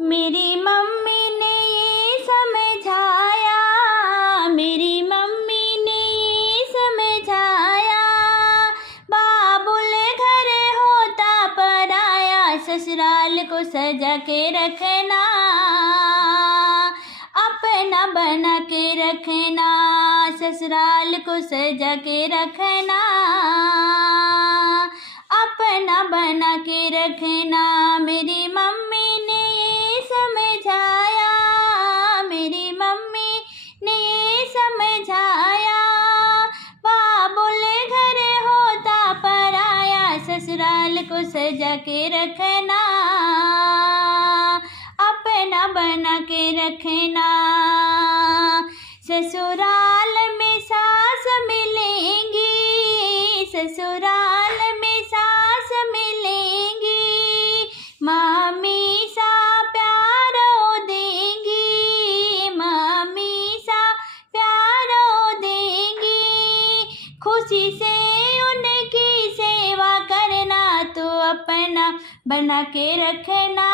मेरी मम्मी ने ये समझाया, मेरी मम्मी ने ये समझाया, बाबुल घर होता पराया, ससुराल को सजा के रखना, अपना बना के रखना, ससुराल को सजा के रखना, अपना बना के रखना। मेरी मम्मी ने ये समझाया, मेरी मम्मी ने ये समझाया, बाबुल घर होता पराया, ससुराल को सजा के रखना, अपना बना के रखना। ससुराल में सास मिलेंगी, ससुराल में सास मिलेंगी, मम्मी सा प्यारो देंगी, मम्मी सा प्यारो देंगी। खुशी से उनकी सेवा करना, तो अपना बना के रखना,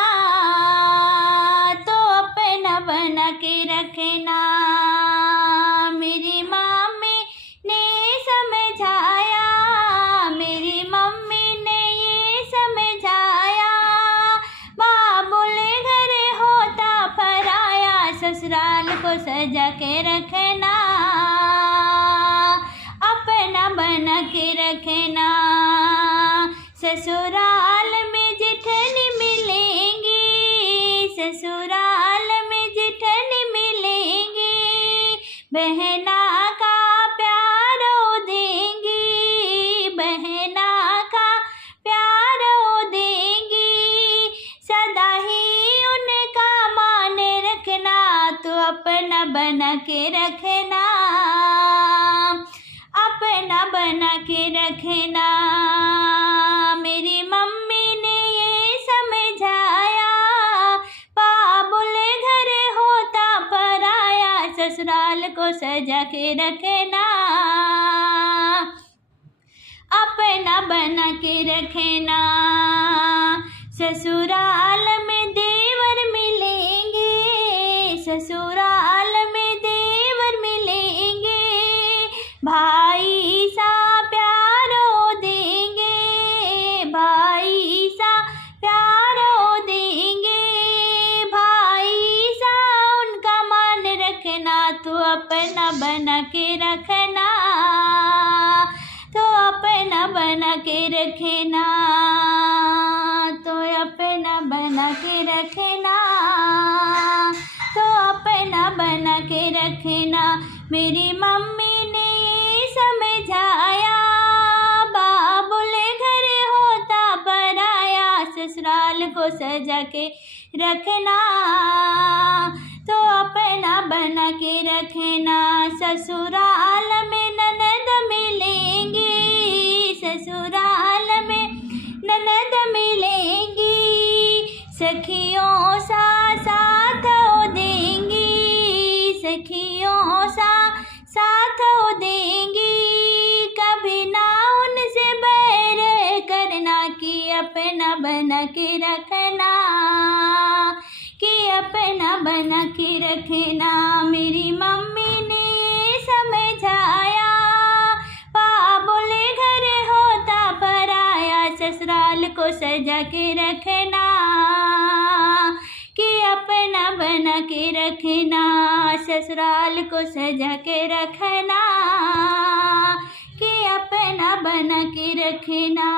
तो अपना बना के रखना। मेरी मम्मी ने समझाया, मेरी मम्मी ने ये समझाया, बाबुल घर होता पराया, ससुराल को सजा के रखना, अपना बना के रखना। ससुराल में जेठनी मिलेंगी, ससुराल में जेठनी मिलेंगी, बहना का प्यारो देंगी, बहना का प्यारो देंगी। सदा ही उनका मान रखना, तो अपना बना के रखना, अपना बना के रखना। मेरी मम्मी ने ये समझाया, बाबुल घर होता पराया, ससुराल को सजा के रखना, अपना बना के रखना। ससुराल में देवर मिलेंगे, ससुराल में देवर मिलेंगे, भाई सा प्यारो देंगे, भाई सा प्यारो देंगे, भाई सा उनका मान रखना, तो अपना बना के रखना, तो अपना बना के रखना, तो अपना बना के रखना, तो अपना बना के रखना। मेरी मम्मी ने ये समझाया, बाबुल घर होता पराया, ससुराल को सजा के रखना, तो अपना बना के रखना। ससुराल में ननद मिलेंगी, ससुराल में ननद मिलेंगी, सखियों सा साथ देंगी, सखियों सा साथ देंगी। कभी ना उनसे बैर करना, कि अपना बना के रखना, कि अपना बना के रखना। मेरी मम्मी ने समझाया, बाबुल घर होता पराया, ससुराल को सजा के रखना, कि अपना बना के रखना, ससुराल को सजा के रखना, कि अपना बना के रखना।